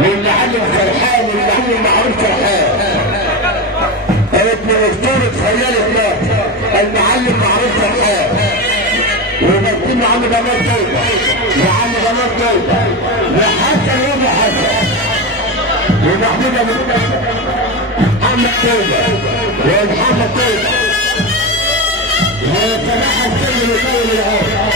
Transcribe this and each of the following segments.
والمعلم فرحان والمعلم معروف فرحان. ابن دكتور اتخيلت له المعلم معروف فرحان ومكتوب عم جمال طيبه وعم جمال طيبه وحسن وابن حسن ومحمود ابو محمد طيبه ومحمد طيبه وصلاح السلم يطول العمر.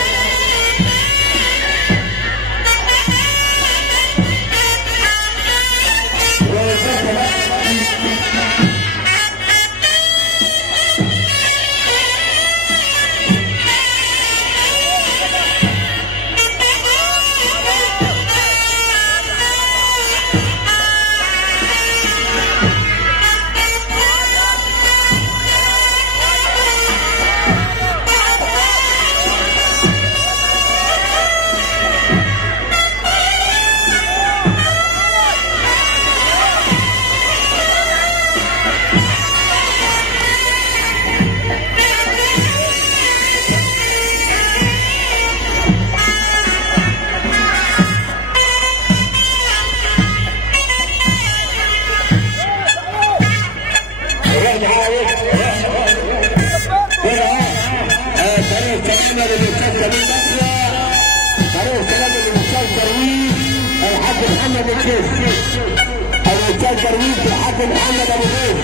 الرجال درويش الحاج محمد ابو ضيف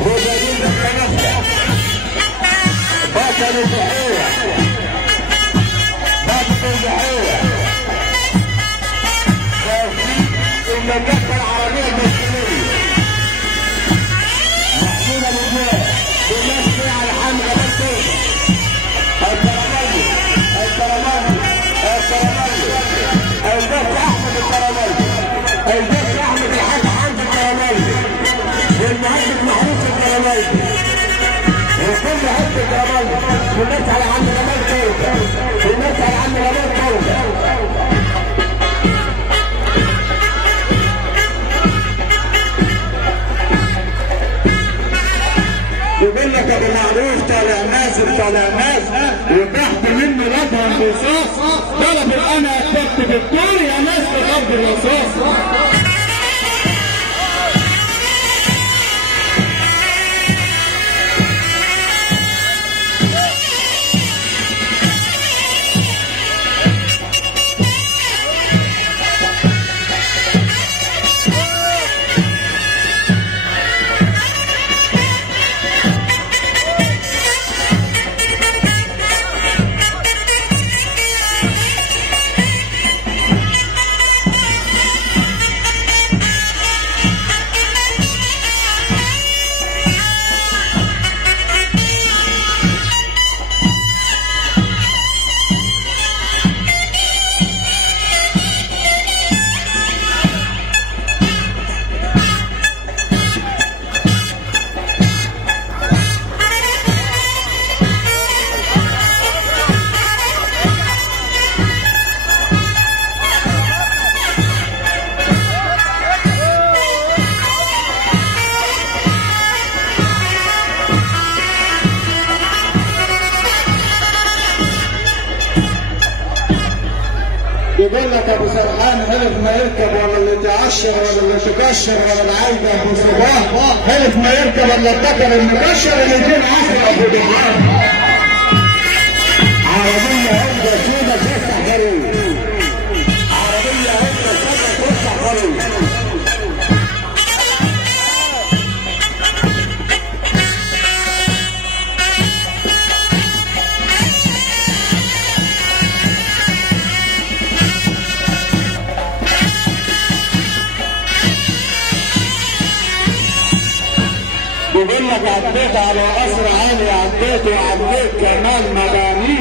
وبديل الخمسه بطل الضحيه المملكه العربيه المسلميه محمود ابو ضيف بيمشي على حمزه بطيخ الكراميلي الباشا احمد الكراميلي الباشا احمد الحاج حمزه الكراميلي والمهندس معروف الكراميلي وكل حد الكراميلي والناس على عم جمال طيبه والناس على عم جمال طيبه. يقول لك ابو معروف طالع ناس وتحت منه لبها الرصاص طلب انا كنت بالطول يا ناس بغض الرصاص. يقول لك ابو سرحان حلف ما يركب ولا اللي تعشر ولا اللي تكشر ولا العايده ابو صباح حلف ما يركب ولا الذكر المكشر اللي يكون عصر ابو دهان. عربيه هبه سودة تفتح طريق عربيه هبه سودة تفتح طريق. يقول لك عديت على قصر عالي عديت وعديت كمال مداني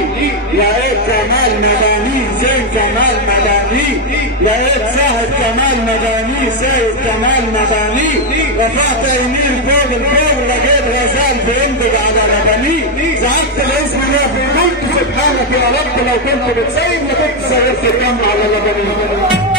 لقيت كمال مداني زين كمال مداني لقيت ساهد كمال مداني سايد كمال مداني رفعت يمين فوق الفوق لقيت غزال بينضج على لبني زعلت الاسم اللي قلت سبحانك يا رب لو كنت بتسيب لكنت سيبت الدم على لبني.